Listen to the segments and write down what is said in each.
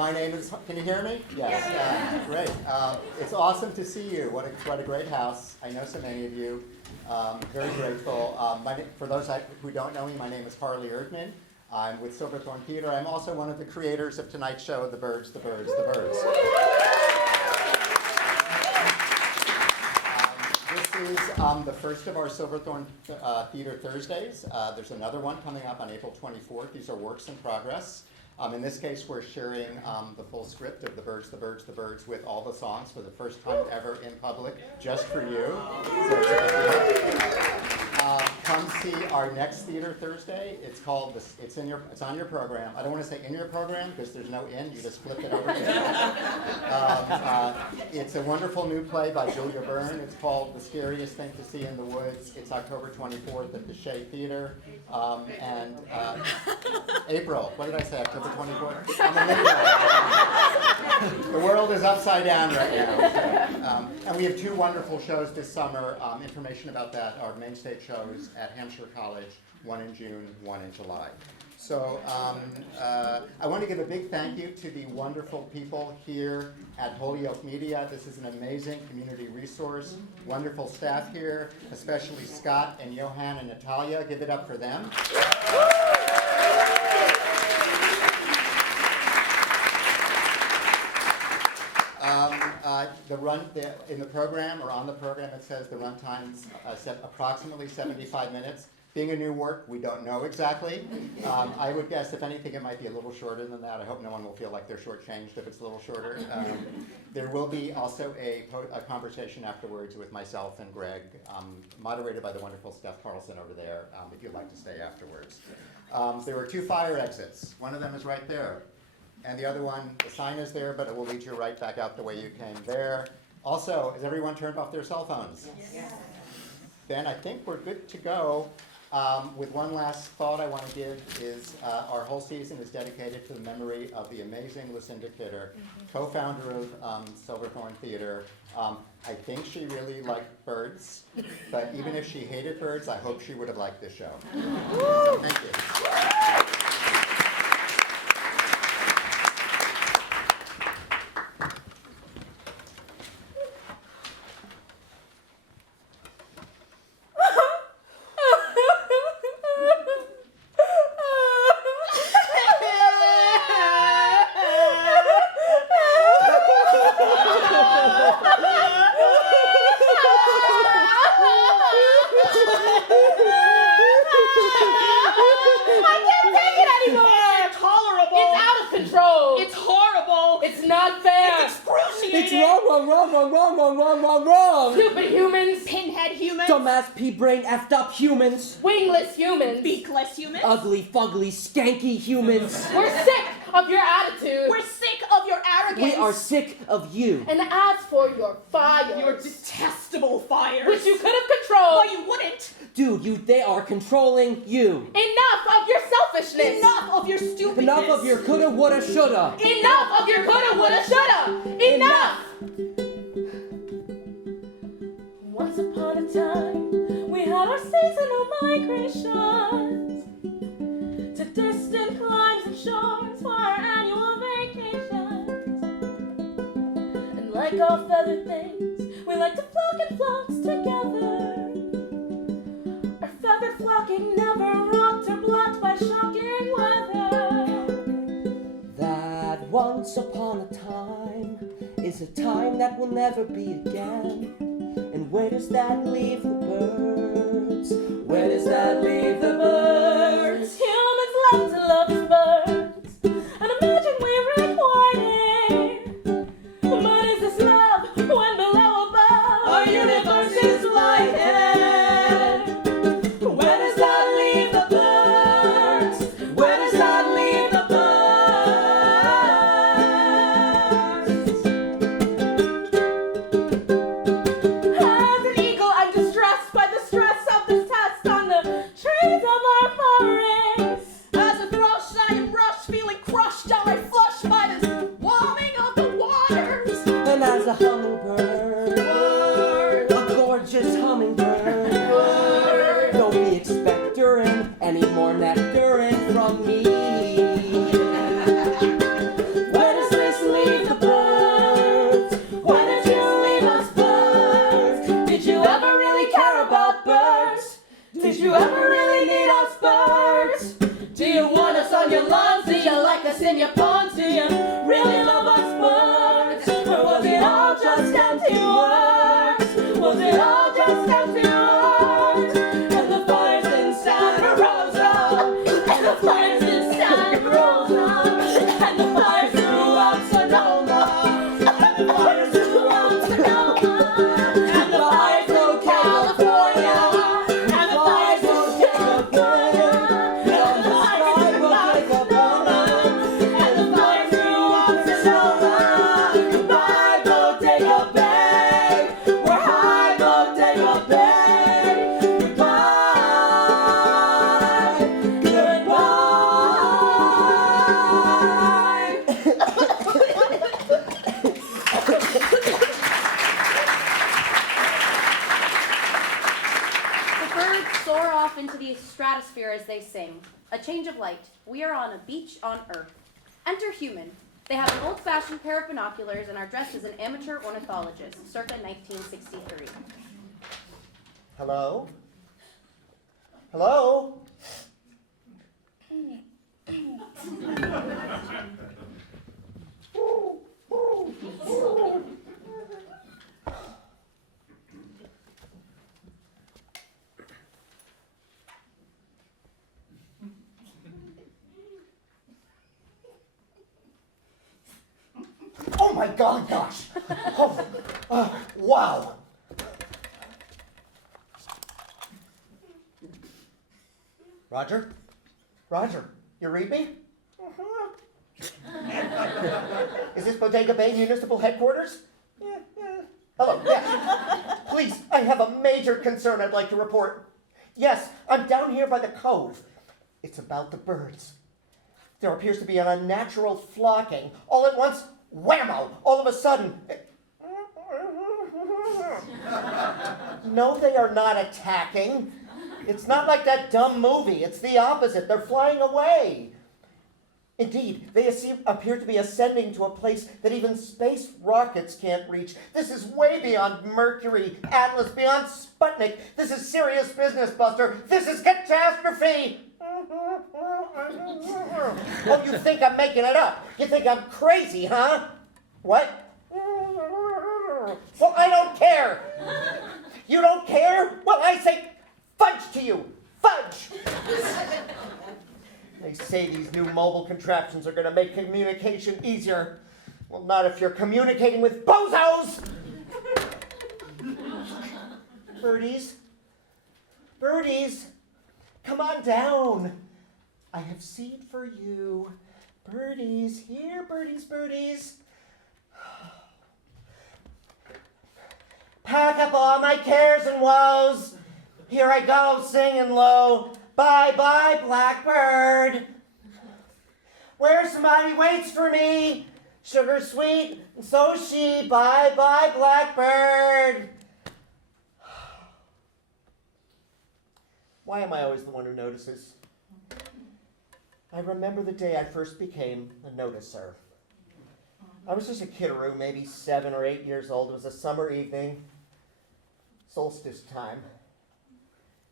My name is, can you hear me? Yes, great. It's awesome to see you. What a great house. I know so many of you. Very grateful. For those who don't know me, my name is Harley Erdman. I'm with Silverthorne Theater. I'm also one of the creators of tonight's show, The Birds, The Birds, The Birds. This is the first of our Silverthorne Theater Thursdays. There's another one coming up on April 24th. These are works in progress. In this case, we're sharing the full script of The Birds, The Birds, The Birds with all the songs for the first time ever in public, just for you. So come see our next Theater Thursday. It's called, it's on your program. I don't want to say in your program because there's no in, you just flip it over to it's a wonderful new play by Julia Byrne. It's called The Scariest Thing to See in the Woods. It's October 24th at the Shea Theater. April, what did I say, October 24th? The world is upside down right now. And we have two wonderful shows this summer. Information about that, our main stage shows at Hampshire College, one in June, one in July. So I want to give a big thank you to the wonderful people here at Holyoke Media. This is an amazing community resource. Wonderful staff here, especially Scott and Johan and Natalia. Give it up for them. In the program, or on the program, it says the runtime's approximately 75 minutes. Being a new work, we don't know exactly. I would guess, if anything, it might be a little shorter than that. I hope no one will feel like they're shortchanged if it's a little shorter. There will be also a conversation afterwards with myself and Greg, moderated by the wonderful Steph Carlson over there, if you'd like to stay afterwards. There are two fire exits. One of them is right there. And the other one, the sign is there, but it will lead you right back out the way you came there. Also, has everyone turned off their cell phones? Yes. Then I think we're good to go. With one last thought I want to give is our whole season is dedicated to the memory of the amazing Lucinda Kidder, co-founder of Silverthorne Theater. I think she really liked birds, but even if she hated birds, I hope she would have liked this show. So thank you. Dumbass pea-brain effed up humans. Wingless humans. Beakless humans. Ugly, fugly, skanky humans. We're sick of your attitude. We're sick of your arrogance. We are sick of you. And as for your fires. Your detestable fires. Which you could have controlled. But you wouldn't. Dude, they are controlling you. Enough of your selfishness. Enough of your stupidness. Enough of your coulda, woulda, shoulda. Enough of your coulda, woulda, shoulda. Enough. Once upon a time, we had our seasonal migrations to distant climes and shores for our annual vacations. And like all feathered things, we like to flock in flocks together. Our feathered flocking never rocked or blocked by shocking weather. That once upon a time is a time that will never be again. And where does that leave the birds? Where does that leave the birds? Humans love to love the birds, and imagine we requiting. But is this love when below above Our universe is lighted. Where does that leave the birds? Where does that leave the birds? As an eagle, I'm distressed by the stress of this test on the trees of our forest. in your pond? Do you really love us birds? Or was it all just empty words? Was it all just empty words? And the fires in Santa Rosa, and the fires in Santa Rosa, and the fires throughout Sonoma, and the fires throughout Sonoma, and the fires through California, and the fires through California, and the fires throughout Sonoma, and the fires throughout Sonoma. Goodbye, Bodega Bay, we're high Bodega Bay. The birds soar off into the stratosphere as they sing. A change of light. We are on a beach on Earth. Enter human. They have an old-fashioned pair of binoculars and are dressed as an amateur ornithologist, circa 1963. Hello? Hello? Oh my God, gosh! Oh, wow! Roger? Roger, you read me? Is this Bodega Bay Municipal Headquarters? Hello, yes. Please, I have a major concern I'd like to report. Yes, I'm down here by the cove. It's about the birds. There appears to be an unnatural flocking. All at once, whammo! All of a sudden. No, they are not attacking. It's not like that dumb movie. It's the opposite. They're flying away. Indeed, they appear to be ascending to a place that even space rockets can't reach. This is way beyond Mercury, Atlas, beyond Sputnik. This is serious business, Buster. This is catastrophe. Oh, you think I'm making it up? You think I'm crazy, huh? What? Well, I don't care. You don't care? Well, I say fudge to you. Fudge. They say these new mobile contraptions are going to make communication easier. Well, not if you're communicating with bozos! Birdies, birdies, come on down. I have seed for you. Birdies, here, birdies, birdies. Pack up all my cares and woes. Here I go, singing low. Bye-bye, blackbird. Where somebody waits for me, sugar sweet, and so she. Bye-bye, blackbird. Why am I always the one who notices? I remember the day I first became a noticer. I was just a kiddaroo, maybe 7 or 8 years old. It was a summer evening, solstice time.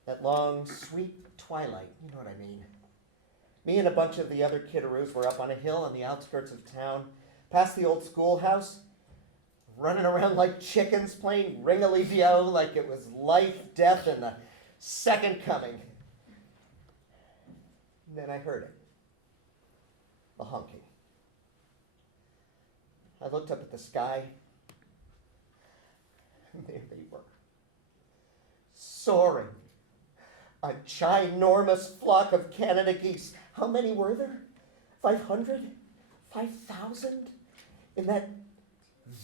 That long, sweet twilight, you know what I mean. Me and a bunch of the other kiddaroos were up on a hill on the outskirts of town, past the old schoolhouse, running around like chickens, playing ring-a-lee-bio like it was life, death, and the second coming. And then I heard it. The honking. I looked up at the sky, and there they were, soaring. A ginormous flock of Canada geese. How many were there? 500? 5,000? In that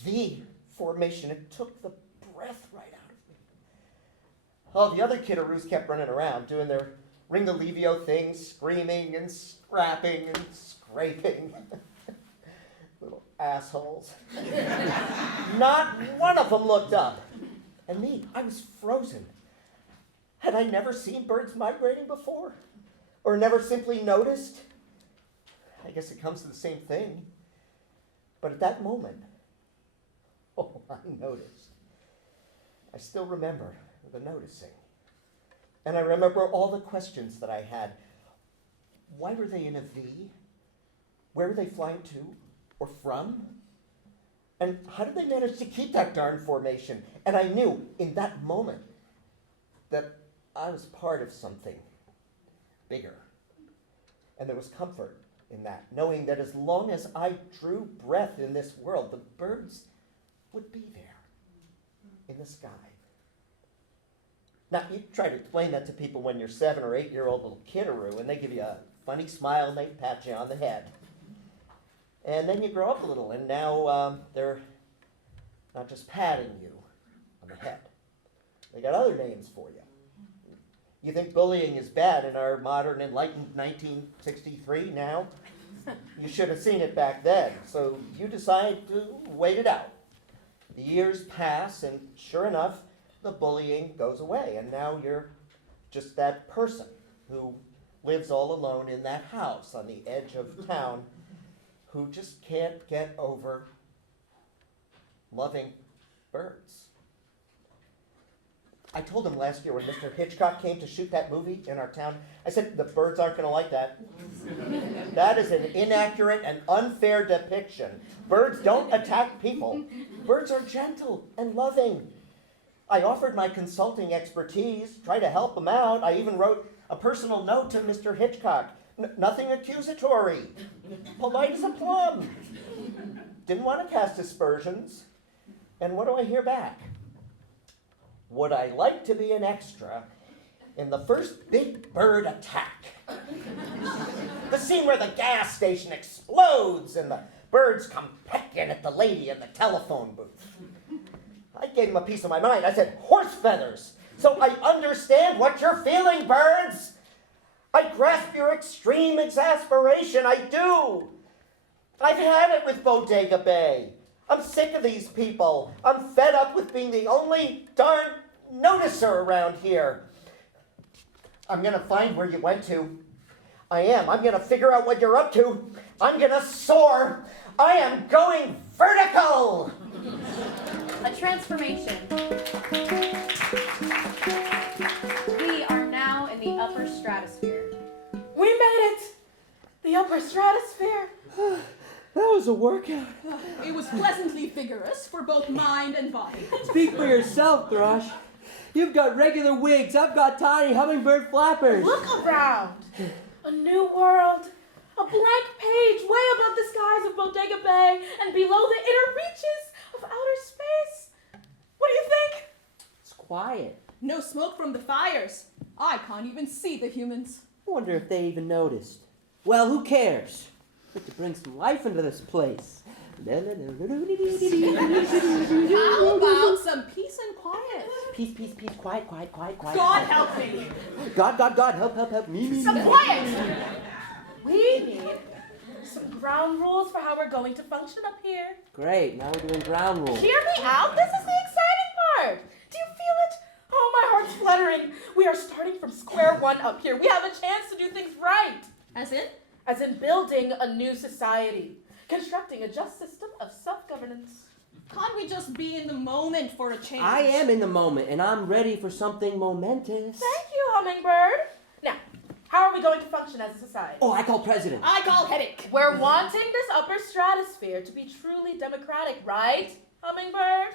V formation, it took the breath right out of me. Oh, the other kiddaroos kept running around, doing their ring-a-lee-bio things, screaming and scrapping and scraping. Little assholes. Not one of them looked up. And me, I was frozen. Had I never seen birds migrating before? Or never simply noticed? I guess it comes to the same thing. But at that moment, oh, I noticed. I still remember the noticing. And I remember all the questions that I had. Why were they in a V? Where are they flying to or from? And how did they manage to keep that darn formation? And I knew in that moment that I was part of something bigger. And there was comfort in that, knowing that as long as I drew breath in this world, the birds would be there in the sky. Now, you try to explain that to people when you're 7 or 8-year-old little kiddaroo, and they give you a funny smile and they pat you on the head. And then you grow up a little, and now they're not just patting you on the head. They got other names for you. You think bullying is bad in our modern, enlightened 1963 now? You should have seen it back then. So you decide to wait it out. The years pass, and sure enough, the bullying goes away. And now you're just that person who lives all alone in that house on the edge of town who just can't get over loving birds. I told him last year when Mr. Hitchcock came to shoot that movie in our town, I said, the birds aren't going to like that. That is an inaccurate and unfair depiction. Birds don't attack people. Birds are gentle and loving. I offered my consulting expertise, tried to help him out. I even wrote a personal note to Mr. Hitchcock. Nothing accusatory. Polite as a plum. Didn't want to cast aspersions. And what do I hear back? Would I like to be an extra in the first big bird attack? The scene where the gas station explodes and the birds come pecking at the lady in the telephone booth. I gave him a piece of my mind. I said, horse feathers. So I understand what you're feeling, birds. I grasp your extreme exasperation. I do. I've had it with Bodega Bay. I'm sick of these people. I'm fed up with being the only darn noticer around here. I'm going to find where you went to. I am. I'm going to figure out what you're up to. I'm going to soar. I am going vertical. A transformation. We are now in the upper stratosphere. We made it! The upper stratosphere. That was a workout. It was pleasantly vigorous for both mind and body. Speak for yourself, Thrush. You've got regular wigs. I've got tiny hummingbird flappers. Look around. A new world. A blank page way above the skies of Bodega Bay and below the inner reaches of outer space. What do you think? It's quiet. No smoke from the fires. I can't even see the humans. I wonder if they even noticed. Well, who cares? But to bring some life into this place. How about some peace and quiet? Peace, peace, peace, quiet, quiet, quiet, quiet. God help me. God, help me. Some quiet! We need some ground rules for how we're going to function up here. Great, now we're doing ground rules. Hear me out. This is the exciting part. Do you feel it? Oh, my heart's fluttering. We are starting from square one up here. We have a chance to do things right. As in? As in building a new society, constructing a just system of self-governance. Can't we just be in the moment for a change? I am in the moment, and I'm ready for something momentous. Thank you, Hummingbird. Now, how are we going to function as a society? Oh, I call president. I call headache. We're wanting this upper stratosphere to be truly democratic, right, Hummingbird?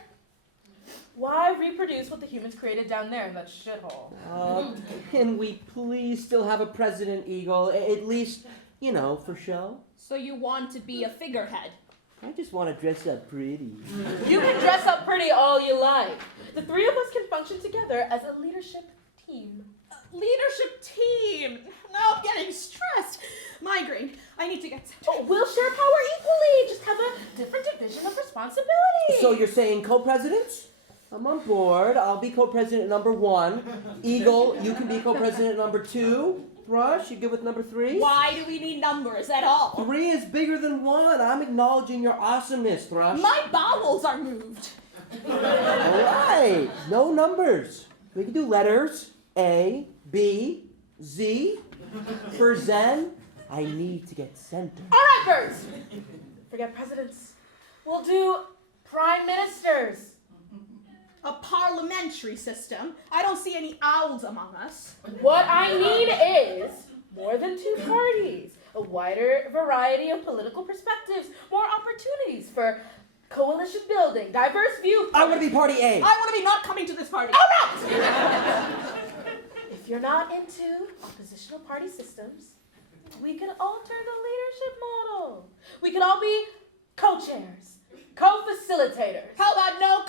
Why reproduce what the humans created down there in that shithole? Can we please still have a president, Eagle? At least, you know, for show? So you want to be a figurehead? I just want to dress up pretty. You can dress up pretty all you like. The three of us can function together as a leadership team. Leadership team. Now I'm getting stressed. Migraine. I need to get set. Oh, we'll share power equally. Just have a different division of responsibility. So you're saying co-presidents? I'm on board. I'll be co-president number 1. Eagle, you can be co-president number 2. Thrush, you good with number 3? Why do we need numbers at all? 3 is bigger than 1. I'm acknowledging your awesomeness, Thrush. My bowels are moved. All right. No numbers. We can do letters. A, B, Z. For Zen, I need to get centered. All right, birds. Forget presidents. We'll do prime ministers. A parliamentary system. I don't see any owls among us. What I need is more than 2 parties. a wider variety of political perspectives, more opportunities for coalition building, diverse views. I want to be party A. I want to be not coming to this party. If you're not into oppositional party systems, we could alter the leadership model. We could all be co-chairs, co-facilitators. How about no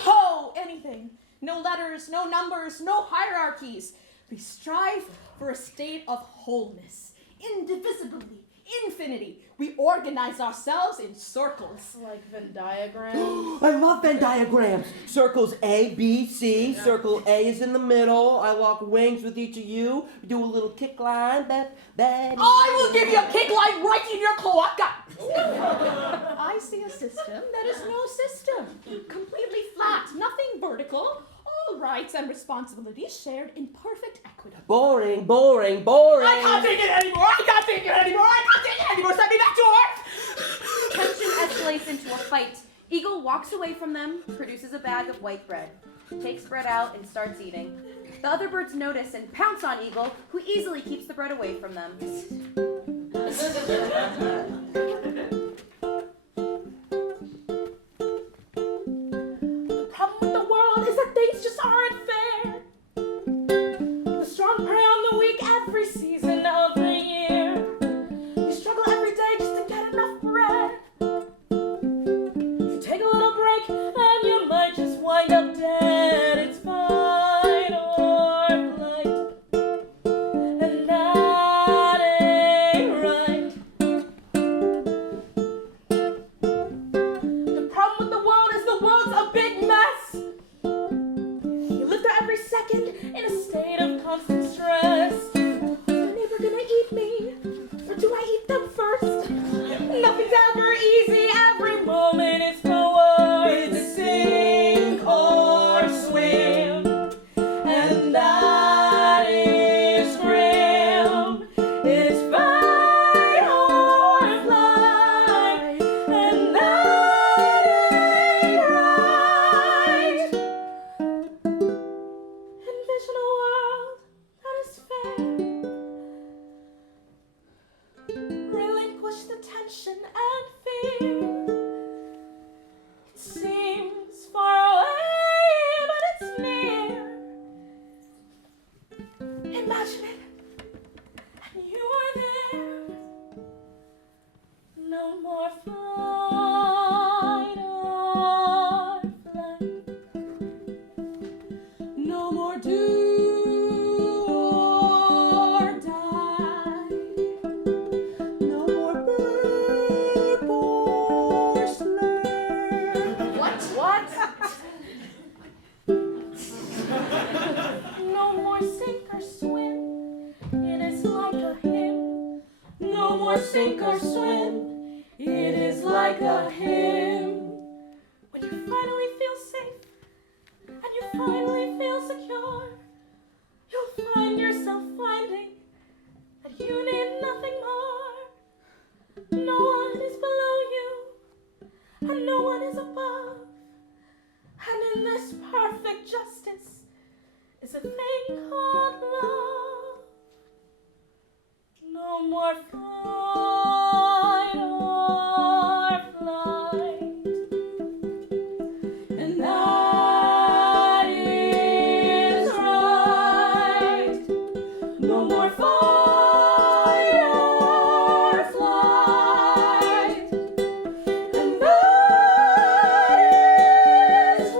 anything? No letters, no numbers, no hierarchies. We strive for a state of wholeness, indivisibility, infinity. We organize ourselves in circles. Like Venn diagrams. I love Venn diagrams. Circles A, B, C. Circle A is in the middle. I lock wings with each of you. We do a little kick line. That. I will give you a kick line right in your cloaca. I see a system that is no system. Completely flat, nothing vertical. All rights and responsibilities shared in perfect equity. Boring, boring, boring. I can't take it anymore. Send me back to work. Tension escalates into a fight. Eagle walks away from them, produces a bag of white bread, takes bread out and starts eating. The other birds notice and pounce on Eagle, who easily keeps the bread away from them. The problem with the world is that things just aren't fair. The strong prey on the weak every season of the year. You struggle every day just to get enough bread. If you take a little break, then you might just wind up dead. It's fight or flight, and that ain't right. The problem with the world is the world's a big mess. You live there every second in a state of constant stress. Is my neighbor gonna eat me? Or do I eat them first? Nothing's ever easy, every moment is coerced. It's sink or swim, and that is grim. It's fight or flight, and that ain't right. Envision a world that is fair. Relinquish the tension and fear. It seems far away, but it's near. Imagine it, and you are there. No more fight or flight. No more do or die. No more burp or slur. What? No more sink or swim. It is like a hymn. No more sink or swim. It is like a hymn. When you finally feel safe and you finally feel secure, you'll find yourself finding that you need nothing more. No one is below you, and no one is above. And in this perfect justice is a thing called love. No more fight or flight, and that is right. No more fight or flight, and that is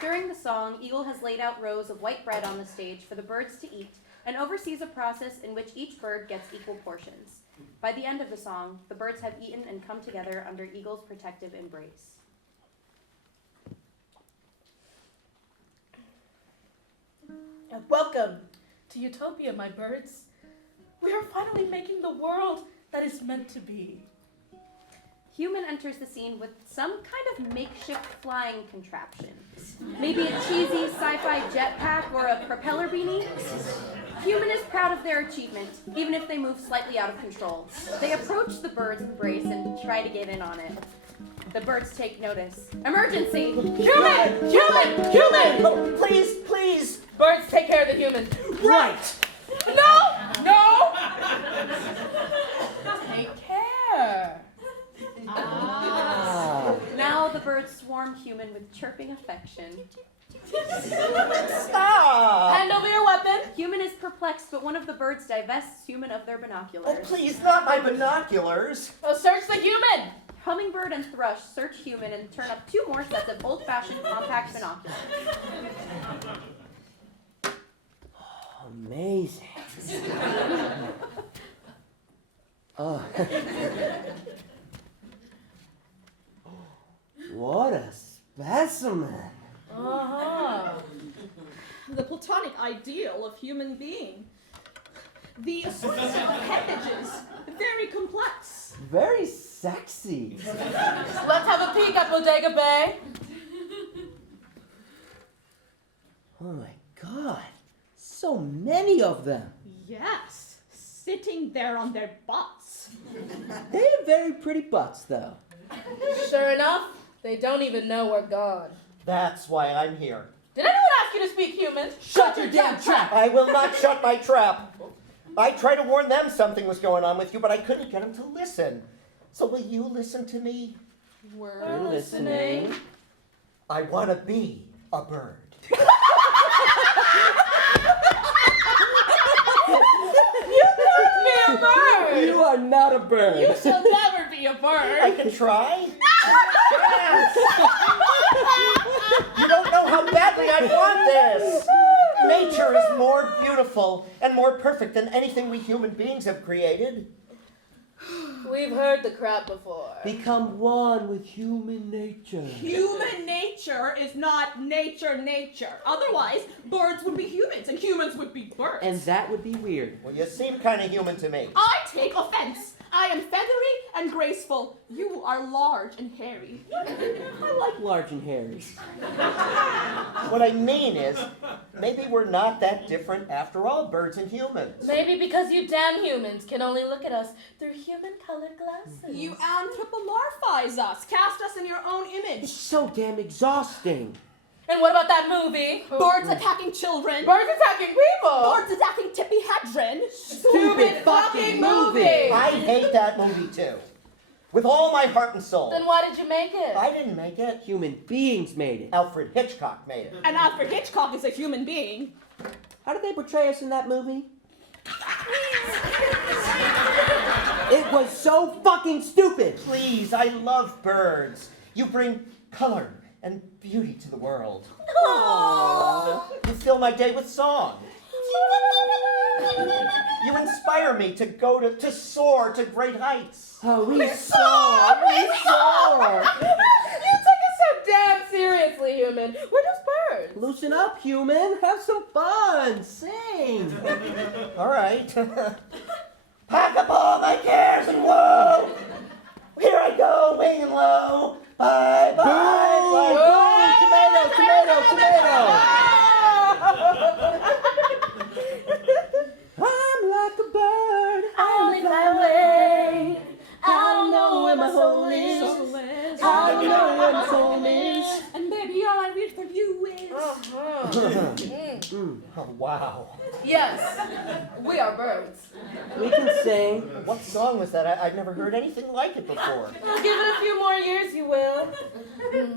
During the song, Eagle has laid out rows of white bread on the stage for the birds to eat and oversees a process in which each bird gets equal portions. By the end of the song, the birds have eaten and come together under Eagle's protective embrace. Welcome to Utopia, my birds. We are finally making the world that is meant to be. Human enters the scene with some kind of makeshift flying contraption. Maybe a cheesy sci-fi jetpack or a propeller beanie. Human is proud of their achievement, even if they move slightly out of control. They approach the bird's embrace and try to get in on it. The birds take notice. Emergency! Human! Human! Human! Oh, please, please. Birds take care of the human. Right. No! No! Take care. Ah. Now the birds swarm human with chirping affection. Stop. Hand over your weapon. Human is perplexed, but one of the birds divests human of their binoculars. Oh, please, not my binoculars. Oh, search the human. Hummingbird and thrush search human and turn up 2 more sets of old-fashioned compact binoculars. Amazing. Oh. What a specimen. Uh-huh. The platonic ideal of human being. The assortment of appendages, very complex. Very sexy. Let's have a peek at Bodega Bay. Oh my God. So many of them. Yes, sitting there on their butts. They have very pretty butts, though. Sure enough, they don't even know we're gone. That's why I'm here. Did anyone ask you to speak human? Shut your damn trap! I will not shut my trap. I tried to warn them something was going on with you, but I couldn't get them to listen. So will you listen to me? We're listening. I want to be a bird. Be a bird. You are not a bird. You shall never be a bird. I can try. Yes. You don't know how badly I want this. Nature is more beautiful and more perfect than anything we human beings have created. We've heard the crap before. Become one with human nature. Human nature is not nature. Otherwise, birds would be humans and humans would be birds. And that would be weird. Well, you seem kind of human to me. I take offense. I am feathery and graceful. You are large and hairy. I like large and hairy. What I mean is, maybe we're not that different after all, birds and humans. Maybe because you damn humans can only look at us through human-colored glasses. You anthropomorphize us. Cast us in your own It's image. so damn exhausting. And what about that movie? Birds attacking children. Birds attacking people. Birds attacking Tippy Hedren. Stupid fucking movie. I hate that movie too. With all my heart and soul. Then why did you make it? I didn't make it. Human beings made it. Alfred Hitchcock made it. And Alfred Hitchcock is a human being. How did they portray us in that movie? It was so fucking stupid. Please, I love birds. You bring color and beauty to the world. Aww. You fill my day with song. You inspire me to go to soar to great heights. Oh, we soar. We soar. You take us so damn seriously, human. We're just birds. Loosen up, human. Have some fun. Sing. All right. Pack up all my cares and woe. Here I go, winging low. Bye, bye, bye. Boom. Tomato, I'm like a bird. I only fly away. I don't know where my soul is. I don't know where my soul is. And baby, all I read for you is. Oh, wow. Yes, we are birds. We can sing. What song was that? I've never heard anything like it before. Well, give it a few more years, you will.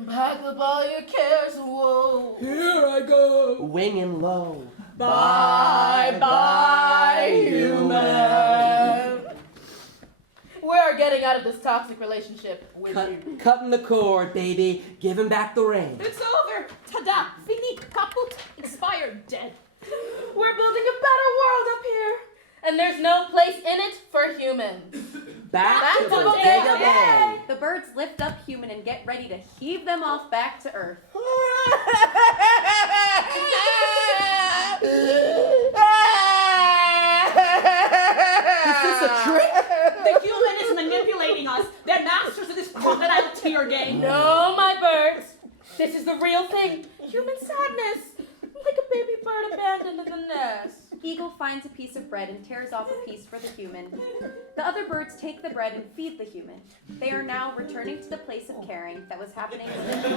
Pack up all your cares and woe. Here I go. Winging low. Bye, bye, human. We're getting out of this toxic relationship with you. Cutting the cord, baby. Giving back the reins. It's over. Ta-da. Fini. Kaput. Expired. Dead. We're building a better world up here. And there's no place in it for humans. Back to Bodega Bodega Bay. The birds lift up human and get ready to heave them off back to Earth. Is this a trick? The human is manipulating us. They're masters of this crocodile tear game. No, my birds. This is the real thing. Human sadness. Like a baby bird abandoned in the nest. Eagle finds a piece of bread and tears off a piece for the human. The other birds take the bread and feed the human. They are now returning to the place of caring that was happening within the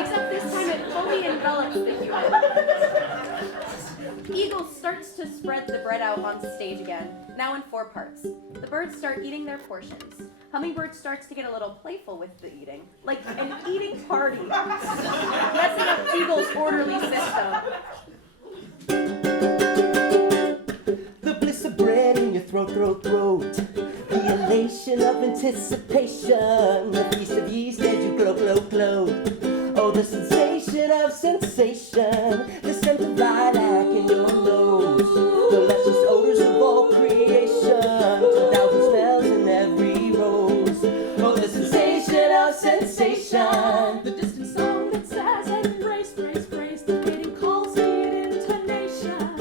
except this time it fully envelops the human. Eagle starts to spread the bread out on stage again, now in 4 parts. The birds start eating their portions. Hummingbird starts to get a little playful with the eating, like an eating party, messing up Eagle's orderly system. The bliss of bread in your throat. The elation of anticipation. The feast of yeast as you glow. Oh, the sensation of sensation. The scent of lilac in your nose. The luscious odors of all creation. 2,000 smells in every rose. Oh, the sensation of sensation. The distant song that says embrace, praise, praise. The fading calls need intonation.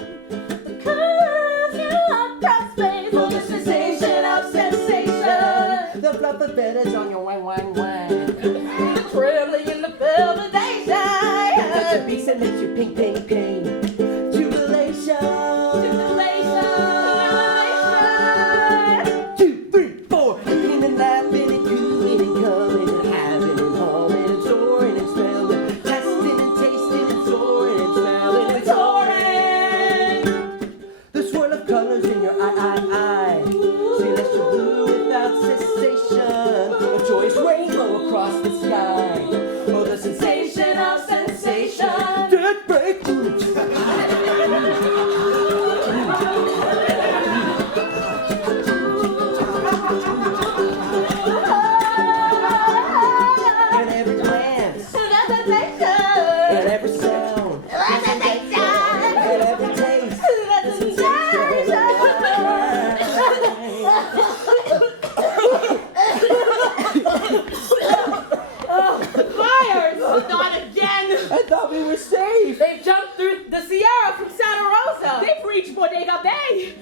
The curves you across space. Oh, the sensation of sensation. The fluff of feathers on your wang. Trembling in the velvet daytime. Touch a beast that makes you ping. Jubilation. 2, 3, 4. Leaning and laughing and cooing and coming and having and humming and soaring and smelling, testing and tasting and soaring and smelling and soaring. The swirl of colors in your eye. Celestial blue without cessation. A joyous rainbow across the sky. Oh, the sensation of sensation. Dead break. And every glance, and every sound, and every taste, Fires! Not again! I thought we were safe. They've jumped through the Sierra from Santa Rosa. They've reached Bodega Bay.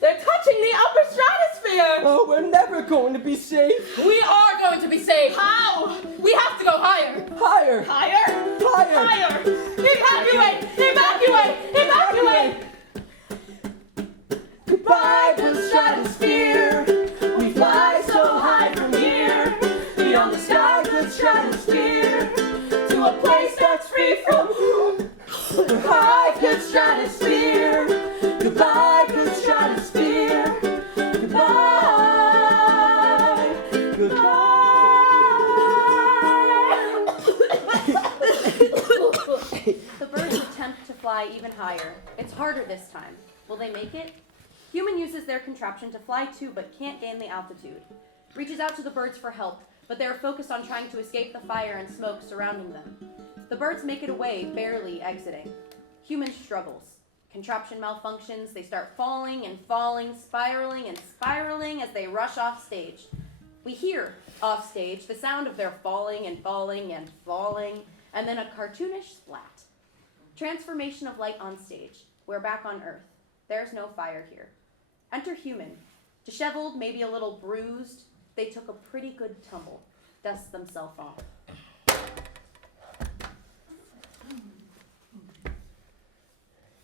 They're touching the upper stratosphere. Oh, we're never going to be safe. We are going to be safe. How? We have to go higher. Higher. Higher? Higher. Higher! Evacuate! Evacuate! Evacuate! Goodbye to the stratosphere. We fly so high from here. Beyond the sky, good stratosphere. To a place that's free from goodbye, good stratosphere. Goodbye, good stratosphere. Goodbye. The birds attempt to fly even higher. It's harder this time. Will they make it? Human uses their contraption to fly too, but can't gain the altitude. Reaches out to the birds for help, but they are focused on trying to escape the fire and smoke surrounding them. The birds make it away, barely exiting. Human struggles. Contraption malfunctions, they start falling and falling, spiraling and spiraling as they rush off stage. We hear, off stage, the sound of their falling and falling and falling, and then a cartoonish splat. Transformation of light on stage. We're back on Earth. There's no fire here. Enter human. Disheveled, maybe a little bruised, they took a pretty good tumble. Dust themselves off.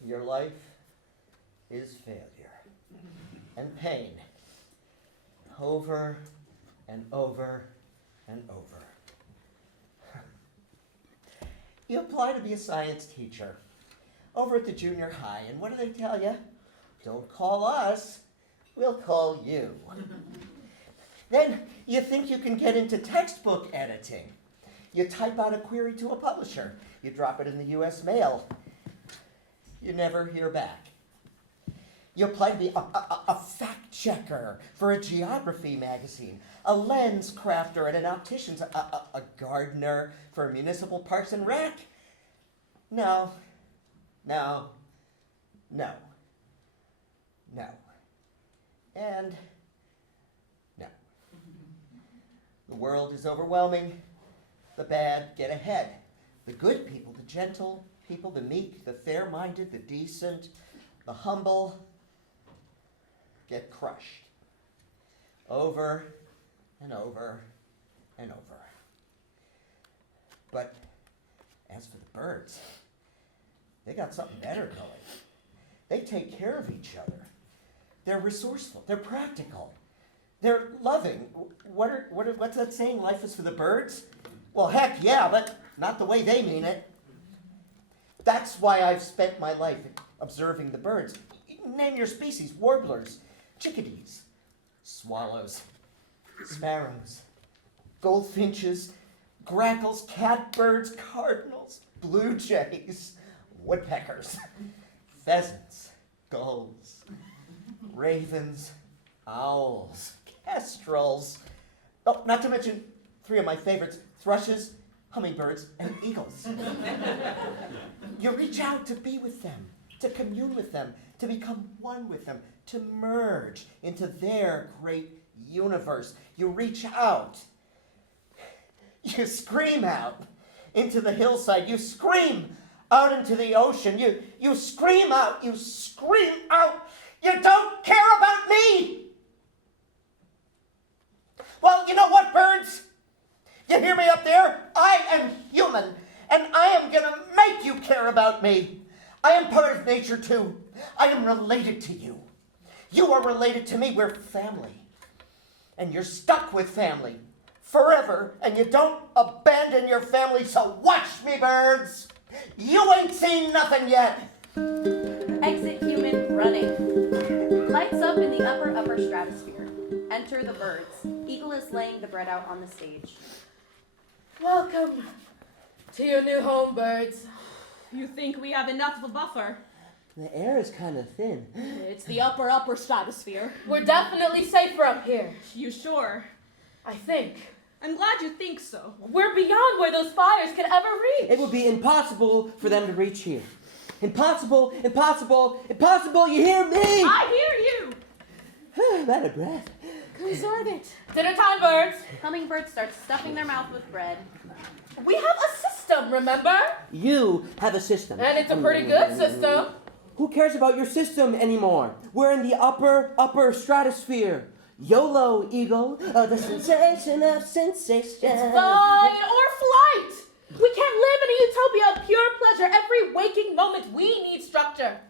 Your life is failure and pain. Over and over and over. You apply to be a science teacher over at the junior high, and what do they tell you? Don't call us, we'll call you. Then you think you can get into textbook editing. You type out a query to a publisher. You drop it in the US mail. You never hear back. You apply to be a fact checker for a geography magazine, a lens crafter at an optician's, a gardener for Municipal Parks and Rec. No, no, no, no, and no. The world is overwhelming. The bad get ahead. The good people, the gentle people, the meek, the fair-minded, the decent, the humble, get crushed over and over and over. But as for the birds, They got something better going. They take care of each other. They're resourceful. They're practical. They're loving. What's that saying? Life is for the birds? Well, heck yeah, but not the way they mean it. That's why I've spent my life observing the birds. Name your species: warblers, chickadees, swallows, sparrows, goldfinches, grackles, catbirds, cardinals, blue jays, woodpeckers, pheasants, gulls, ravens, owls, kestrels. Oh, not to mention 3 of my favorites: thrushes, hummingbirds, and eagles. You reach out to be with them, to commune with them, to become one with them, to merge into their great universe. You reach out. You scream out into the hillside. You scream out into the ocean. You scream out. You scream out. You don't care about me. Well, you know what, birds? You hear me up there? I am human, and I am going to make you care about me. I am part of nature, too. I am related to you. You are related to me. We're family. And you're stuck with family forever, and you don't abandon your family, so watch me, birds. You ain't seen nothing yet. Exit human running. Lights up in the upper stratosphere. Enter the birds. Eagle is laying the bread out on the stage. Welcome to your new home, birds. You think we have enough of a buffer? The air is kind of thin. It's the upper stratosphere. We're definitely safer up here. You sure? I think. I'm glad you think so. We're beyond where those fires could ever reach. It would be impossible for them to reach here. Impossible, impossible, impossible, you hear me? I hear you! I'm out of breath. Conserve it. Dinner time, birds. Hummingbirds start stuffing their mouth with bread. We have a system, remember? You have a system. And it's a pretty good system. Who cares about your system anymore? We're in the upper stratosphere. YOLO, Eagle, the sensation of sensation. It's flight or flight. We can't live in a utopia of pure pleasure. Every waking moment, we need structure.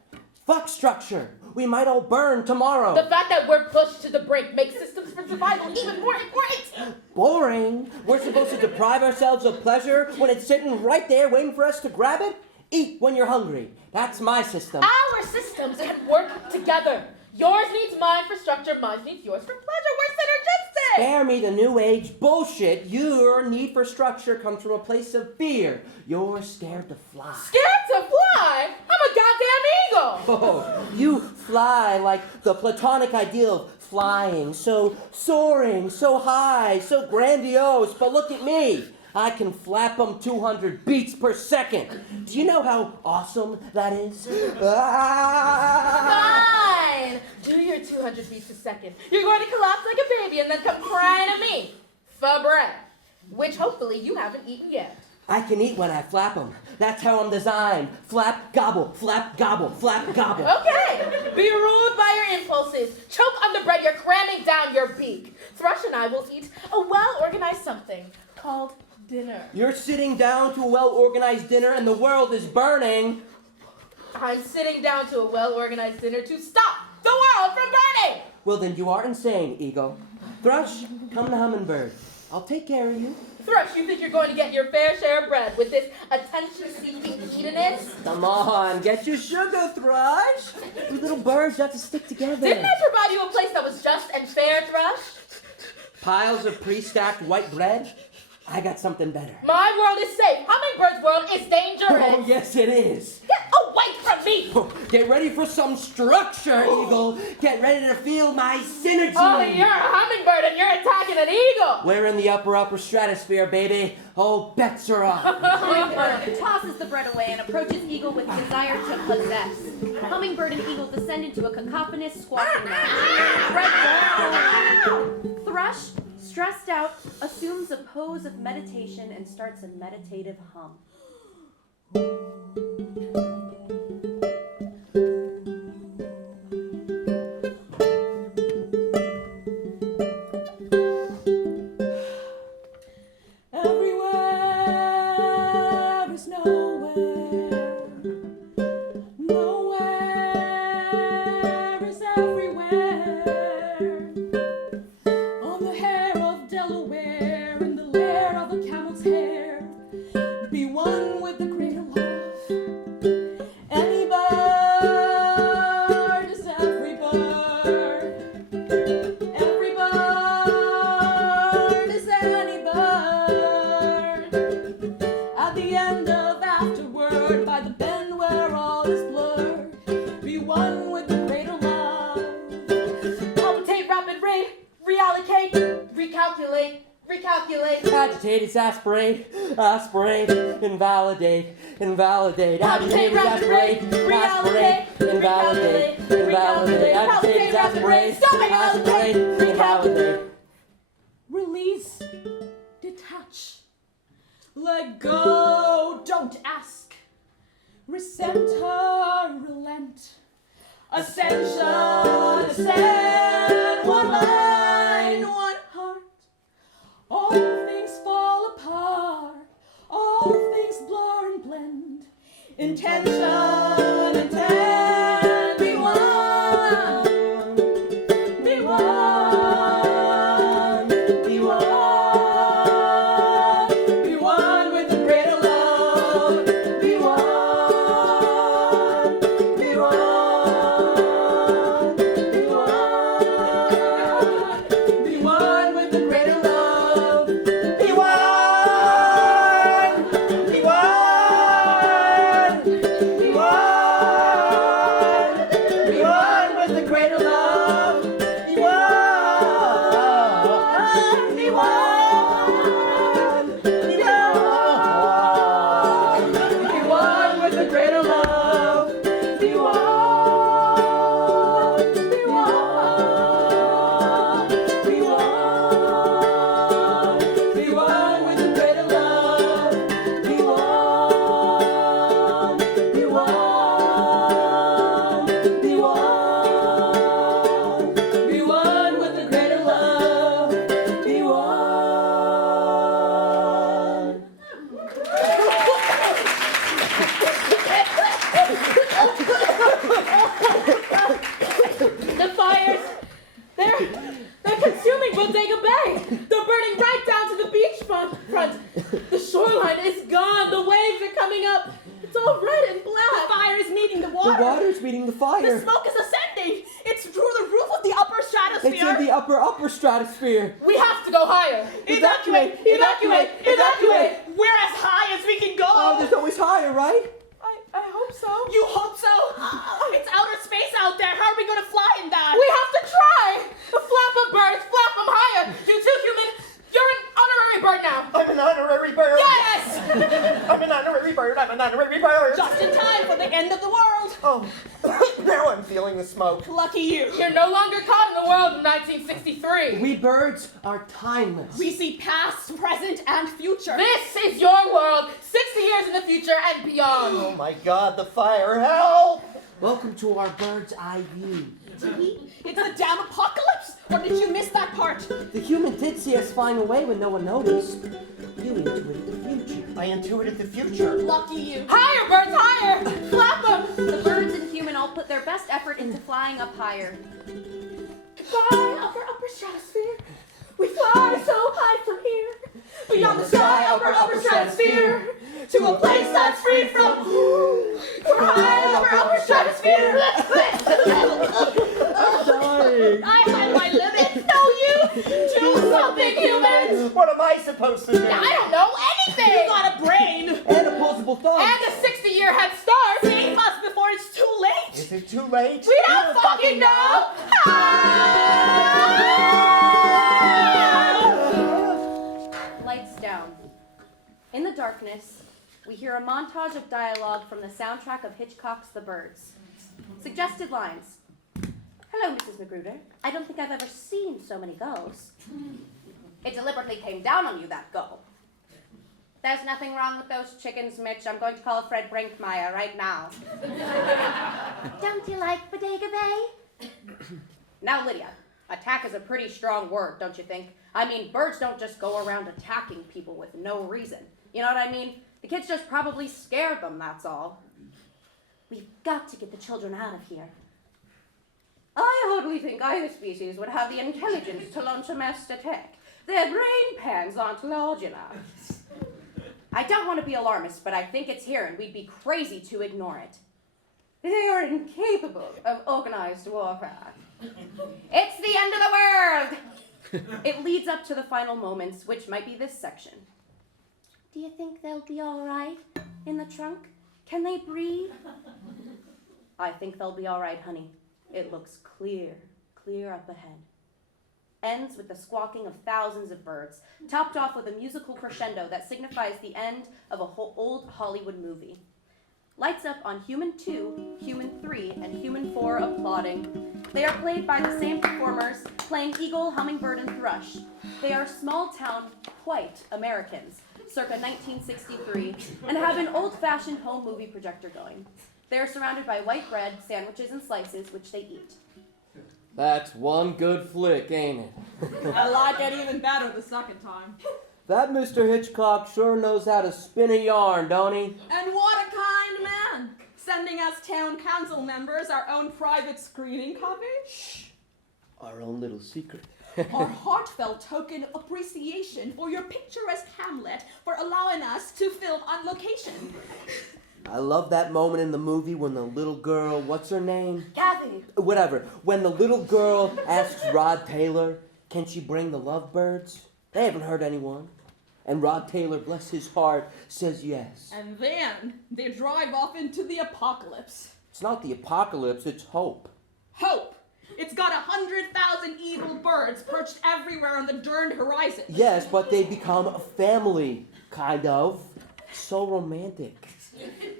Fuck structure. We might all burn tomorrow. The fact that we're pushed to the brink makes systems for survival even more important. Boring. We're supposed to deprive ourselves of pleasure when it's sitting right there waiting for us to grab it? Eat when you're hungry. That's my system. Our systems can work together. Yours needs mine for structure, mine needs yours for pleasure. We're synergistic. Spare me the new age bullshit. Your need for structure comes from a place of fear. You're scared to fly. Scared to fly? I'm a goddamn eagle. Oh, you fly like the platonic ideal of flying, so soaring, so high, so grandiose. But look at me. I can flap them 200 beats per second. Do you know how awesome that is? Fine. Do your 200 beats a second. You're going to collapse like a baby and then come crying to me for bread, which hopefully you haven't eaten yet. I can eat when I flap them. That's how I'm designed. Flap, gobble, flap, gobble, flap, gobble. Okay. Be ruled by your impulses. Choke on the bread you're cramming down your beak. Thrush and I will eat a well-organized something called dinner. You're sitting down to a well-organized dinner and the world is burning. I'm sitting down to a well-organized dinner to stop the world from burning. Well, then you are insane, Eagle. Thrush, come to Hummingbird. I'll take care of you. Thrush, you think you're going to get your fair share of bread with this attention-seeking hedonist? Come on, get your sugar, Thrush. We little birds have to stick together. Didn't I provide you a place that was just and fair, Thrush? Piles of pre-stacked white bread? I got something better. My world is safe. Hummingbird's world is dangerous. Oh, yes, it is. Get away from me! Get ready for some structure, Eagle. Get ready to feel my synergy. Oh, you're a hummingbird and you're attacking an eagle. We're in the upper stratosphere, baby. All bets are off. Hummingbird tosses the bread away and approaches Eagle with desire to possess. Hummingbird and Eagle descend into a cacophonous squawking match. Bread Thrush, stressed out, assumes a pose of meditation and starts a meditative hum. Everywhere is nowhere. Calculate. Agitate, exasperate, aspirate, invalidate, invalidate. Agitate, exasperate, aspirate, invalidate, invalidate. Agitate, exasperate, aspirate, invalidate. Release. Detach. Let go. Don't ask. Recenter. Relent. Ascension. Ascend. One mind. One heart. All things fall apart. All things blur and blend. Intention. Intent. Be one. Be one. Be one. Be one with the greater love. Be one. Be one. Be one. Be one with the greater love. Be one! Be one! Be one! Be one with the greater love. Be one! Be one! Be one! Be one with the greater love. Be one. Be one. Be one. Be one with the greater love. Be one. Be one. Be one. Be one with the greater love. Be one. The fires, they're consuming Bodega Bay. They're burning right down to the beach front. The shoreline is gone. The waves are coming up. It's all red and black. The fire is meeting the The water. water's meeting the The fire. smoke is ascending. It's through the roof of the upper stratosphere. It's in the upper stratosphere. We have to go higher. Evacuate! Evacuate! Evacuate! We're as high as we can go. Oh, there's always higher, right? I hope so. You hope so? It's outer space out there. How are we going to fly in that? We have to try. Flap them, birds. Flap them higher. You too, human. You're an honorary bird now. I'm an honorary bird. Yes. I'm an honorary bird. I'm an honorary bird. Just in time for the end of the world. Oh, now I'm feeling the smoke. Lucky you. You're no longer caught in the world of 1963. We birds are timeless. We see past, present, and future. This is your world, 60 years in the future and beyond. Oh my God, the fire! Help! Welcome to our bird's eye view. It's the damn apocalypse. Or did you miss that part? The human did see us flying away when no one noticed. You intuited the future. I intuited the future. Lucky you. Higher, birds, higher. Flap them. The birds and human all put their best effort into flying up higher. Goodbye, upper stratosphere. We fly so high from here. Beyond the sky, upper stratosphere. To a place that's free from. We're high, upper stratosphere. Dying. I had my limits. No, you do something, humans. What am I supposed to do? I don't know anything. You got a brain. And opposable thumbs. And a 60-year head start. Save us before it's too late. Is it too late? We don't fucking know. Lights down. In the darkness, we hear a montage of dialogue from the soundtrack of Hitchcock's The Birds. Suggested lines. Hello, Mrs. Magruder. I don't think I've ever seen so many gulls. It deliberately came down on you, that gull. There's nothing wrong with those chickens, Mitch. I'm going to call Fred Brinkmeyer right now. Don't you like Bodega Bay? Now, Lydia, attack is a pretty strong word, don't you think? I mean, birds don't just go around attacking people with no reason. You know what I mean? The kids just probably scared them, that's all. We've got to get the children out of here. I hardly think either species would have the intelligence to launch a mass attack. Their brain pans aren't large enough. I don't want to be alarmist, but I think it's here and we'd be crazy to ignore it. They are incapable of organized warfare. It's the end of the world! It leads up to the final moments, which might be this section. Do you think they'll be all right in the trunk? Can they breathe? I think they'll be all right, honey. It looks clear up ahead. ends with the squawking of thousands of birds, topped off with a musical crescendo that signifies the end of a old Hollywood movie. Lights up on Human 2, Human 3, and Human 4 applauding. They are played by the same performers, playing eagle, hummingbird, and thrush. They are small-town, white Americans, circa 1963, and have an old-fashioned home movie projector going. They are surrounded by white bread, sandwiches, and slices, which they eat. That's one good flick, ain't it? I like it even better the second time. That Mr. Hitchcock sure knows how to spin a yarn, don't he? And what a kind man! Sending us town council members our own private screening copy? Shh. Our own little secret. Our heartfelt token of appreciation for your picturesque Hamlet for allowing us to film on location. I love that moment in the movie when the little girl, what's her name? Kathy. Whatever. When the little girl asks Rod Taylor, can she bring the lovebirds? They haven't hurt anyone. And Rod Taylor, bless his heart, says yes. And then they drive off into the apocalypse. It's not the apocalypse, it's hope. Hope! It's got 100,000 evil birds perched everywhere on the derned horizon. Yes, but they become a family, kind of. So romantic.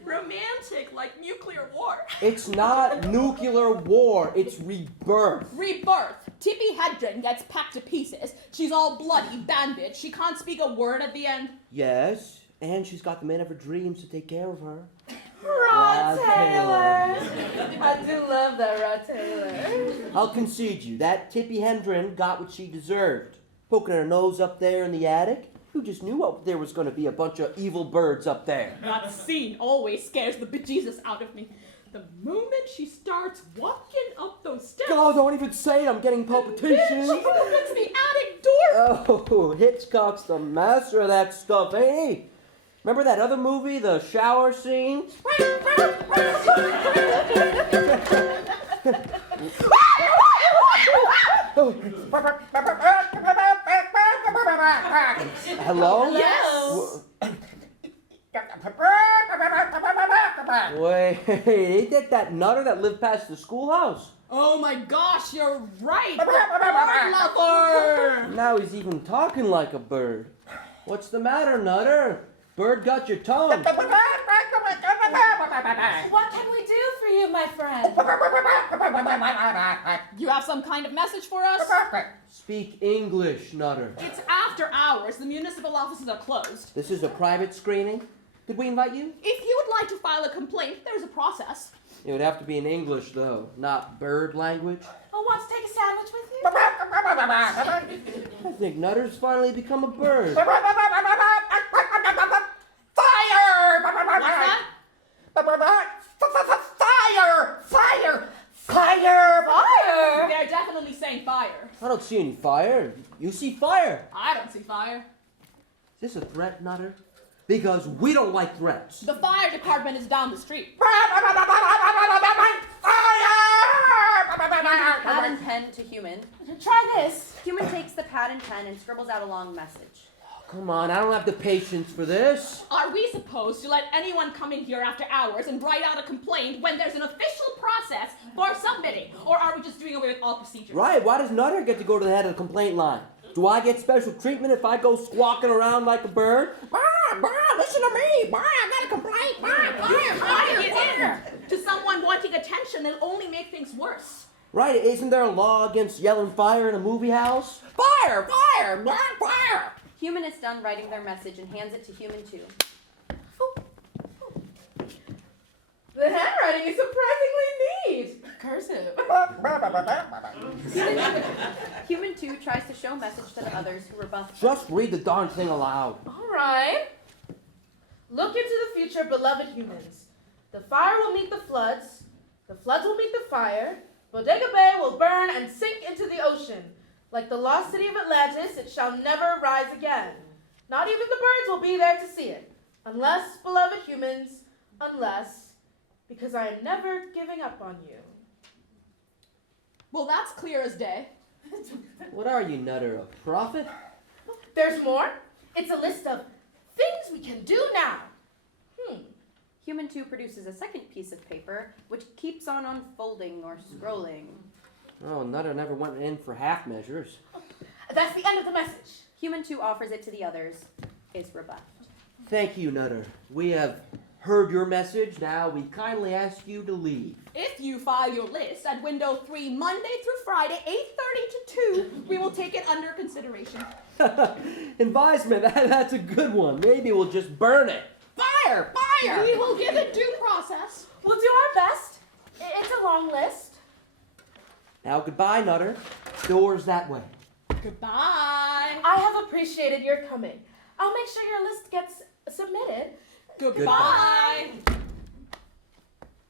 Romantic like nuclear war. It's not nuclear war, it's rebirth. Rebirth. Tippi Hedren gets packed to pieces. She's all bloody, bandaged. She can't speak a word at the end. Yes, and she's got the man of her dreams to take care of her. Rod Taylor. I do love that Rod Taylor. I'll concede you, that Tippi Hedren got what she deserved. Poking her nose up there in the attic. Who just knew there was going to be a bunch of evil birds up there? That scene always scares the bejesus out of me. The moment she starts walking up those steps. Oh, don't even say it, I'm getting palpitations. She opens the attic door. Oh, Hitchcock's the master of that stuff, ain't he? Remember that other movie, the shower scene? Hello? Yes. Wait, ain't that nutter that lived past the schoolhouse? Oh my gosh, you're right. Bird lover. Now he's even talking like a bird. What's the matter, Nutter? Bird got your tongue. What can we do for you, my friend? You have some kind of message for us? Speak English, Nutter. It's after hours. The municipal offices are closed. This is a private screening. Did we invite you? If you would like to file a complaint, there's a process. It would have to be in English, though, not bird language. Oh, want to take a sandwich with you? I think Nutter's finally become a bird. Fire! Fire! Fire! Fire! They're definitely saying fire. I don't see any fire. You see fire. I don't see fire. Is this a threat, Nutter? Because we don't like threats. The fire department is down the street. Pad and pen to Human. Try this. Human takes the pad and pen and scribbles out a long message. Come on, I don't have the patience for this. Are we supposed to let anyone come in here after hours and write out a complaint when there's an official process for submitting? Or are we just doing away with all procedures? Right, why does Nutter get to go to the head of the complaint line? Do I get special treatment if I go squawking around like a bird? Listen to me! I got a complaint! Fire, fire. To someone wanting attention, it'll only make things worse. Right, isn't there a law against yelling fire in a movie house? Fire! Fire! Fire! Human is done writing their message and hands it to Human 2. The handwriting is surprisingly neat. Cursive. Human 2 tries to show message to the others who rebuff. Just read the darn thing aloud. All right. Look into the future, beloved humans. The fire will meet the floods. The floods will meet the fire. Bodega Bay will burn and sink into the ocean. Like the lost city of Atlantis, it shall never rise again. Not even the birds will be there to see it. Unless, beloved humans, unless, because I am never giving up on you. Well, that's clear as day. What are you, Nutter, a prophet? There's more. It's a list of things we can do now. Human 2 produces a second piece of paper, which keeps on unfolding or scrolling. Oh, Nutter never went in for half measures. That's the end of the message. Human 2 offers it to the others, is rebuffed. Thank you, Nutter. We have heard your message. Now we kindly ask you to leave. If you file your list at window 3 Monday through Friday, 8:30 to 2, we will take it under consideration. Advisement, that's a good one. Maybe we'll just burn it. Fire! Fire! We will give it due process. We'll do our best. It's a long list. Now goodbye, Nutter. Doors that way. Goodbye. I have appreciated your coming. I'll make sure your list gets submitted. Goodbye.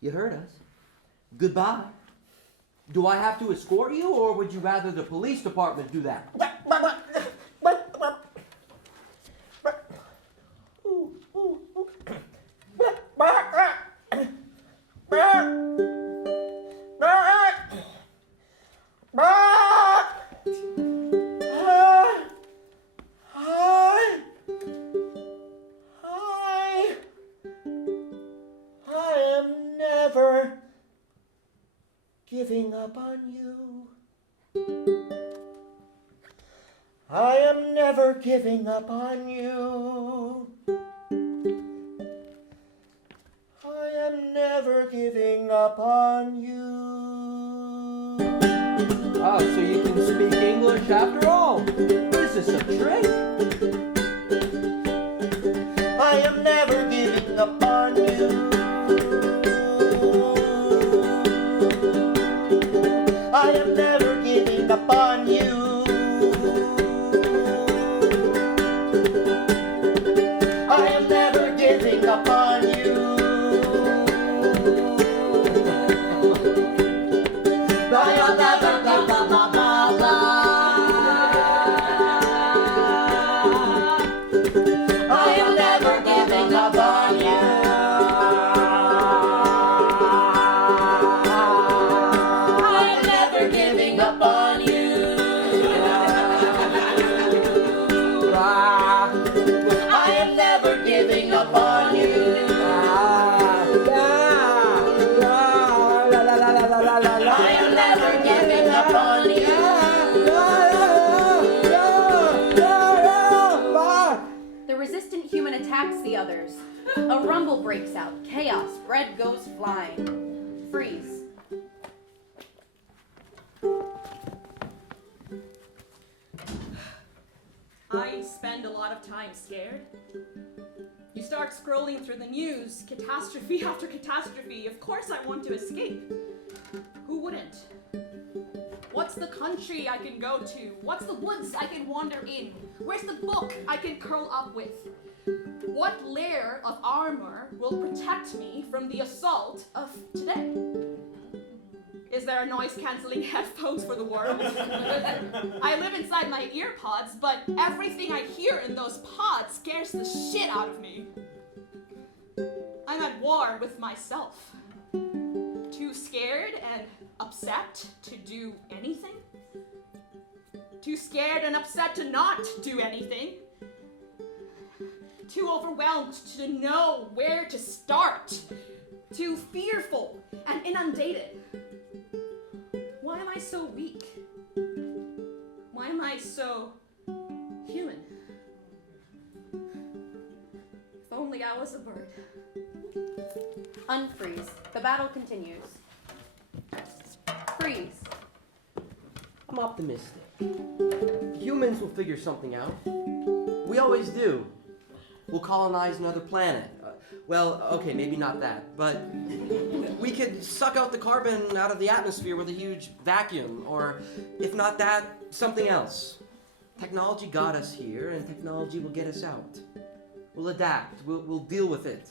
You heard us. Goodbye. Do I have to escort you, or would you rather the police department do that? Giving up on you. I am never giving up on you. I am never giving up on you. Ah, so you can speak English after all. Is this a trick? I am never giving up on you. I am never giving up on you. I am never giving up on you. I am never giving up on you. I am never giving up on you. Attacks the others. A rumble breaks out. Chaos. Bread goes flying. Freeze. I spend a lot of time scared. You start scrolling through the news, catastrophe after catastrophe. Of course I want to escape. Who wouldn't? What's the country I can go to? What's the woods I can wander in? Where's the book I can curl up with? What layer of armor will protect me from the assault of today? Is there a noise-canceling headphones for the world? I live inside my ear pods, but everything I hear in those pods scares the shit out of me. I'm at war with myself. Too scared and upset to do anything? Too scared and upset to not do anything? Too overwhelmed to know where to start? Too fearful and inundated? Why am I so weak? Why am I so human? If only I was a bird. Unfreeze. The battle continues. Freeze. I'm optimistic. Humans will figure something out. We always do. We'll colonize another planet. Well, okay, maybe not that, but we could suck out the carbon out of the atmosphere with a huge vacuum, or if not that, something else. Technology got us here, and technology will get us out. We'll adapt. We'll deal with it.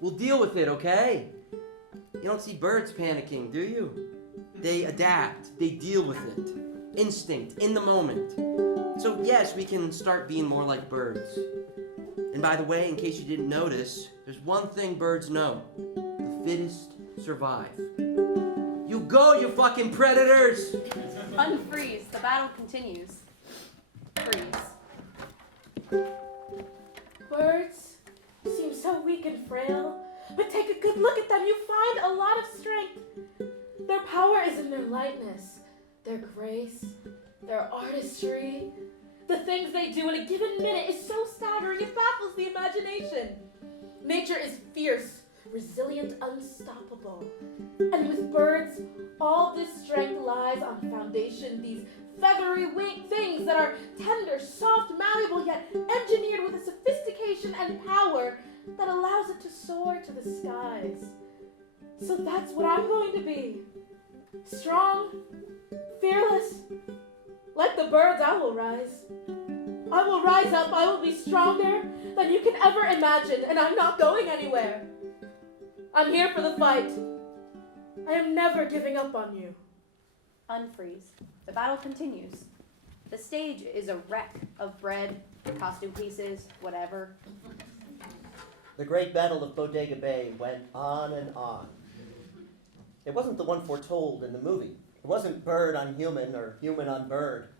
We'll deal with it, okay? You don't see birds panicking, do you? They adapt. They deal with it. Instinct, in the moment. So yes, we can start being more like birds. And by the way, in case you didn't notice, there's one thing birds know. The fittest survive. You go, you fucking predators! Unfreeze. The battle continues. Freeze. Birds seem so weak and frail, but take a good look at them. You find a lot of strength. Their power is in their lightness, their grace, Their artistry, the things they do in a given minute is so staggering it baffles the imagination. Nature is fierce, resilient, unstoppable. And with birds, all this strength lies on a foundation, these feathery wing things that are tender, soft, malleable, yet engineered with a sophistication and power that allows it to soar to the skies. So that's what I'm going to be. Strong, fearless. Like the birds, I will rise. I will rise up. I will be stronger than you can ever imagine, and I'm not going anywhere. I'm here for the fight. I am never giving up on you. Unfreeze. The battle continues. The stage is a wreck of bread, costume pieces, whatever. The great battle of Bodega Bay went on and on. It wasn't the one foretold in the movie. It wasn't bird on human or human on bird.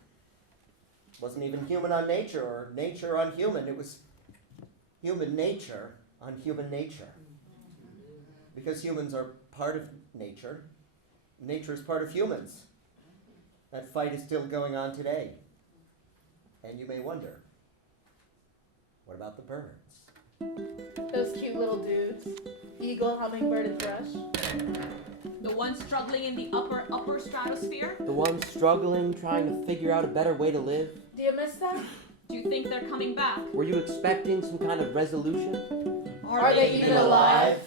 It wasn't even human on nature or nature on human. It was human nature on human nature. Because humans are part of nature, nature is part of humans. That fight is still going on today. And you may wonder, what about the birds? Those cute little dudes. Eagle, hummingbird, and thrush. The one struggling in the upper stratosphere? The ones struggling, trying to figure out a better way to live? Do you miss them? Do you think they're coming back? Were you expecting some kind of resolution? Are they even alive?